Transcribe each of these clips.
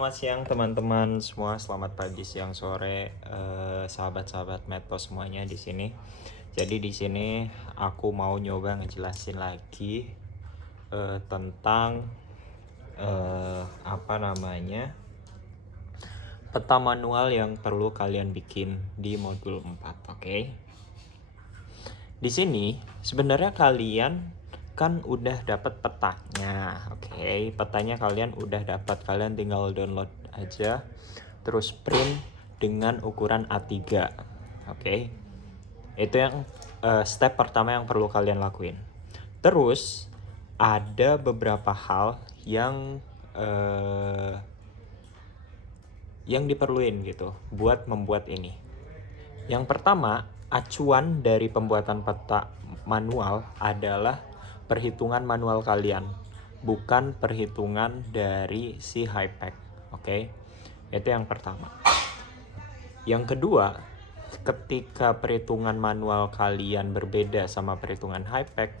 Selamat siang teman-teman semua, selamat pagi, siang, sore, sahabat-sahabat Meto semuanya di sini. Jadi di sini aku mau nyoba ngejelasin lagi tentang apa namanya peta manual yang perlu kalian bikin di modul 4, oke? Di sini sebenarnya kalian kan udah dapat petanya, oke? Petanya kalian udah dapat, kalian tinggal download aja, terus print dengan ukuran A3, oke? Itu yang step pertama yang perlu kalian lakuin. Terus ada beberapa hal yang diperluin gitu buat membuat ini. Yang pertama, acuan dari pembuatan peta manual adalah perhitungan manual kalian, bukan perhitungan dari si Hypack. Oke, itu yang pertama. Yang kedua, ketika perhitungan manual kalian berbeda sama perhitungan Hypack,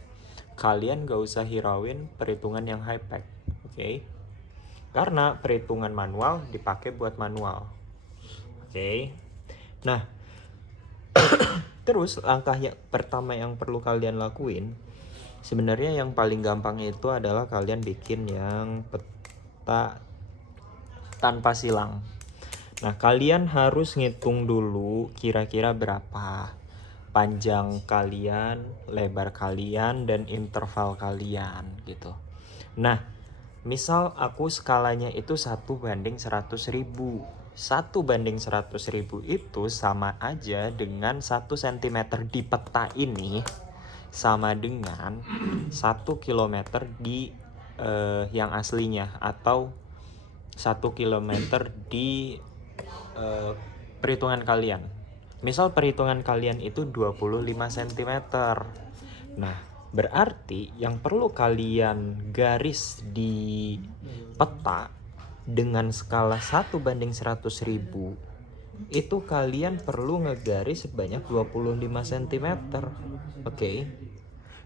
kalian gak usah hirauin perhitungan yang Hypack. Oke, karena perhitungan manual dipakai buat manual. Oke, nah terus langkah yang pertama yang perlu kalian lakuin, sebenarnya yang paling gampang itu adalah kalian bikin yang peta tanpa silang. Nah, kalian harus ngitung dulu kira-kira berapa panjang kalian, lebar kalian, dan interval kalian gitu. Nah, misal aku skalanya itu 1:100.000. 1:100.000 itu sama aja dengan 1 cm di peta ini sama dengan 1 kilometer di yang aslinya, atau 1 kilometer di perhitungan kalian. Misal perhitungan kalian itu 25 cm. Nah, berarti yang perlu kalian garis di peta dengan skala 1:100.000 itu kalian perlu ngegaris sebanyak 25 cm. Oke.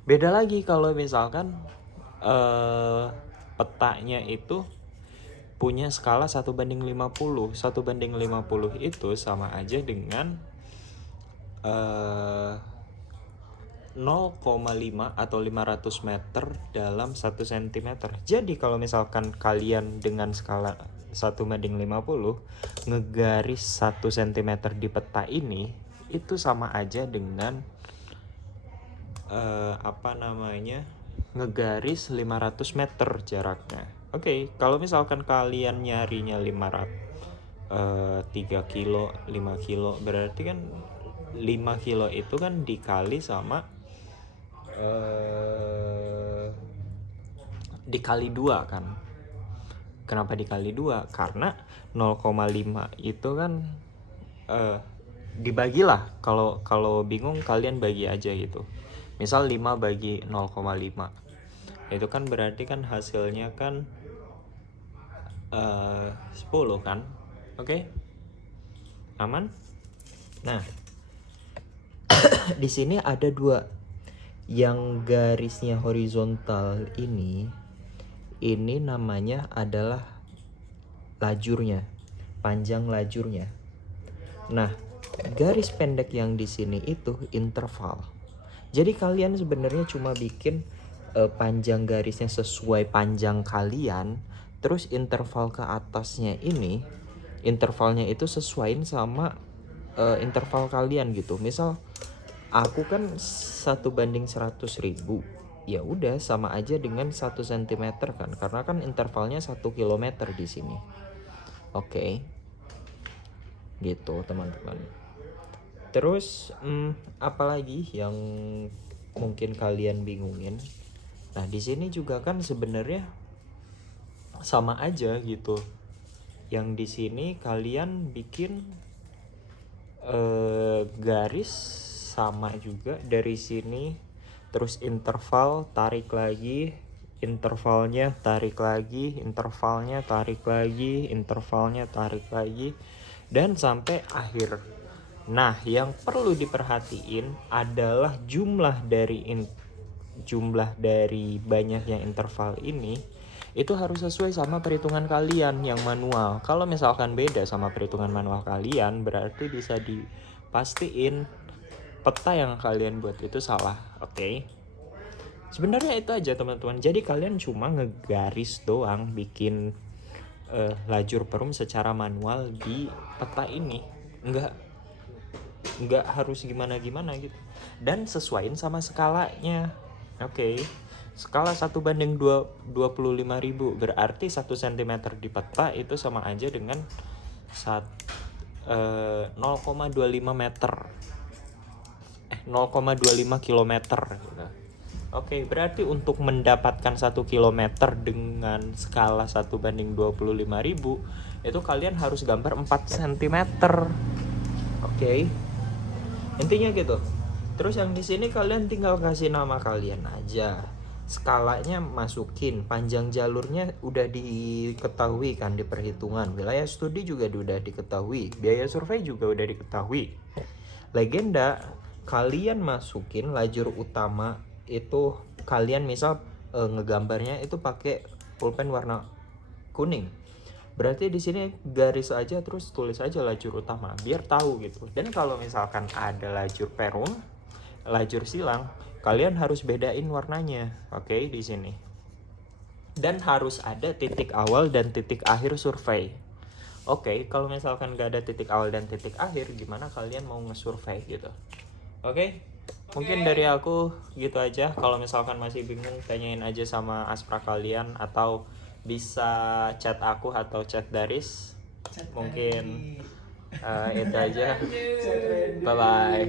Beda lagi kalau misalkan petanya itu punya skala 1:50. 1:50 itu sama aja dengan 0,5 atau 500 meter dalam 1 cm. Jadi kalau misalkan kalian dengan skala 1:50 ngegaris 1 cm di peta ini, itu sama aja dengan ngegaris 500 meter jaraknya. Oke, kalau misalkan kalian nyarinya 3 kilo, 5 kilo, berarti kan 5 kilo itu kan dikali sama dikali 2 kan. Kenapa dikali 2? Karena 0,5 itu kan dibagilah. Kalau bingung kalian bagi aja gitu. Misal 5 bagi 0,5. Itu kan berarti kan hasilnya kan 10 kan. Oke? Aman? Nah, di sini ada dua. Yang garisnya horizontal ini namanya adalah lajurnya, panjang lajurnya. Nah, garis pendek yang di sini itu interval. Jadi kalian sebenarnya cuma bikin panjang garisnya sesuai panjang kalian, terus interval ke atasnya ini, intervalnya itu sesuaiin sama interval kalian gitu. Misal aku kan 1:100.000, ya udah sama aja dengan 1 cm kan, karena kan intervalnya 1 kilometer di sini. Oke, gitu teman-teman. Terus apalagi yang mungkin kalian bingungin? Nah, di sini juga kan sebenarnya sama aja gitu. Yang di sini kalian bikin garis sama juga dari sini, terus interval tarik lagi, intervalnya tarik lagi, intervalnya tarik lagi, intervalnya tarik lagi, dan sampai akhir. Nah, yang perlu diperhatiin adalah jumlah dari banyaknya interval ini itu harus sesuai sama perhitungan kalian yang manual. Kalau misalkan beda sama perhitungan manual kalian, berarti bisa dipastiin peta yang kalian buat itu salah. Oke? Sebenarnya itu aja teman-teman. Jadi kalian cuma ngegaris doang bikin lajur perum secara manual di peta ini. Nggak harus gimana-gimana gitu. Dan sesuaiin sama skalanya. Oke. Skala 1:25.000 berarti 1 cm di peta itu sama aja dengan 0,25 meter. 0,25 kilometer gitu. Oke, berarti untuk mendapatkan 1 kilometer dengan skala 1:25.000 itu kalian harus gambar 4 cm. Oke. Intinya gitu. Terus yang di sini kalian tinggal kasih nama kalian aja. Skalanya masukin, panjang jalurnya udah diketahui kan di perhitungan. Wilayah studi juga udah diketahui, biaya survei juga udah diketahui. Legenda kalian masukin lajur utama itu kalian misal ngegambarnya itu pakai pulpen warna kuning. Berarti di sini garis aja terus tulis aja lajur utama biar tahu gitu. Dan kalau misalkan ada lajur perum, lajur silang, kalian harus bedain warnanya. Oke, di sini. Dan harus ada titik awal dan titik akhir survei. Oke, kalau misalkan gak ada titik awal dan titik akhir, gimana kalian mau ngesurvei gitu? Oke? Mungkin dari aku gitu aja. Kalau misalkan masih bingung, tanyain aja sama aspra kalian atau bisa chat aku atau chat Daris. Mungkin itu aja. Bye bye.